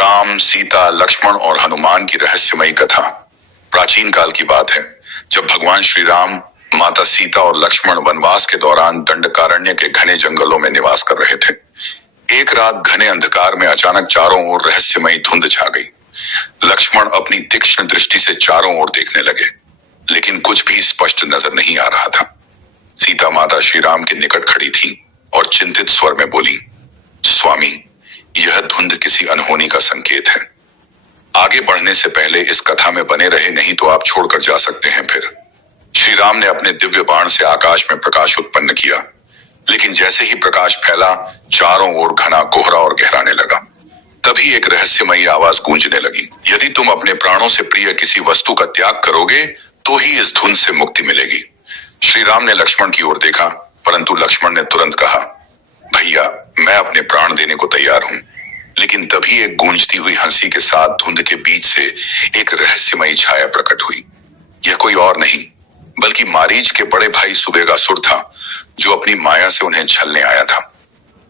राम, सीता, लक्ष्मण और हनुमान की रहस्यमयी कथा। प्राचीन काल की बात है, जब भगवान श्री राम, माता सीता और लक्ष्मण वनवास के दौरान दंडकारण्य के घने जंगलों में निवास कर रहे थे। एक रात घने अंधकार में अचानक चारों ओर रहस्यमयी धुंध छा गई। लक्ष्मण अपनी तीक्ष्ण दृष्टि से चारों ओर देखने लगे, लेकिन कुछ भी स्पष्ट नजर नहीं आ रहा था। सीता माता श्री राम के निकट खड़ी थी और चिंतित स्वर में बोली, स्वामी, यह धुंध किसी अनहोनी का संकेत है। आगे बढ़ने से पहले इस कथा में बने रहे, नहीं तो आप छोड़कर जा सकते हैं। फिर श्री राम ने अपने दिव्य बाण से आकाश में प्रकाश उत्पन्न किया, लेकिन जैसे ही प्रकाश फैला, चारों ओर घना कोहरा और गहराने लगा। तभी एक रहस्यमयी आवाज गूंजने लगी, यदि तुम अपने प्राणों से प्रिय किसी वस्तु का त्याग करोगे तो ही इस धुंध से मुक्ति मिलेगी। श्री राम ने लक्ष्मण की ओर देखा, परंतु लक्ष्मण ने तुरंत कहा, भैया, मैं अपने प्राण देने को तैयार हूँ। लेकिन तभी एक गूंजती हुई हंसी के साथ धुंध के बीच से एक रहस्यमयी छाया प्रकट हुई। यह कोई और नहीं बल्कि मारीच के बड़े भाई सुबेगासुर था, जो अपनी माया से उन्हें छलने आया था।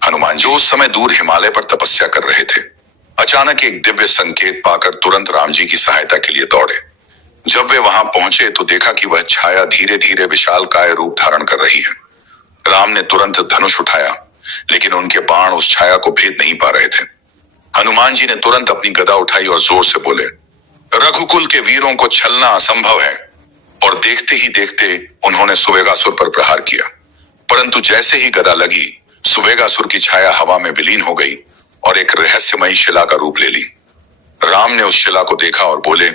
हनुमान जी उस समय दूर हिमालय पर तपस्या कर रहे थे। अचानक एक दिव्य संकेत पाकर तुरंत राम जी की सहायता के लिए दौड़े। जब वे वहां पहुंचे तो देखा कि वह छाया धीरे धीरे विशालकाय रूप धारण कर रही है। राम ने तुरंत धनुष उठाया, लेकिन उनके बाण उस छाया को भेद नहीं पा रहे थे। हनुमान जी ने तुरंत अपनी गदा उठाई और जोर से बोले, रघुकुल के वीरों को छलना असंभव है। और देखते ही देखते उन्होंने सुबेगासुर पर प्रहार किया, परंतु जैसे ही गदा लगी, सुबेगासुर की छाया हवा में विलीन हो गई और एक रहस्यमयी शिला का रूप ले ली। राम ने उस शिला को देखा और बोले,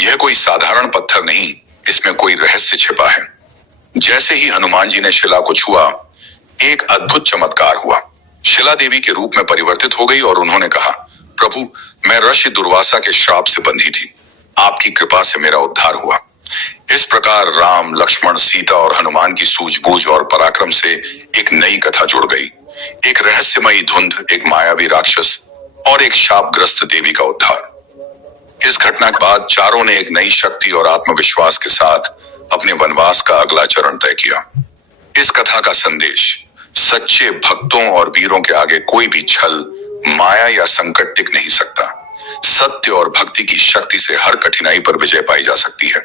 यह कोई साधारण पत्थर नहीं, इसमें कोई रहस्य छिपा है। जैसे ही हनुमान जी ने शिला को छुआ, एक अद्भुत चमत्कार हुआ। शिला देवी के रूप में परिवर्तित हो गई और उन्होंने कहा, प्रभु, मैं ऋषि दुर्वासा के श्राप से बंधी थी, आपकी कृपा से मेरा उद्धार हुआ। इस प्रकार राम, लक्ष्मण, सीता और हनुमान की सूझबूझ और पराक्रम से एक नई कथा जुड़ गई। एक रहस्यमयी धुंध, एक मायावी राक्षस और एक शापग्रस्त देवी का उद्धार। इस घटना के बाद चारों ने एक नई शक्ति और आत्मविश्वास के साथ अपने वनवास का अगला चरण तय किया। इस कथा का संदेश, सच्चे भक्तों और वीरों के आगे कोई भी छल, माया या संकट टिक नहीं सकता। सत्य और भक्ति की शक्ति से हर कठिनाई पर विजय पाई जा सकती है।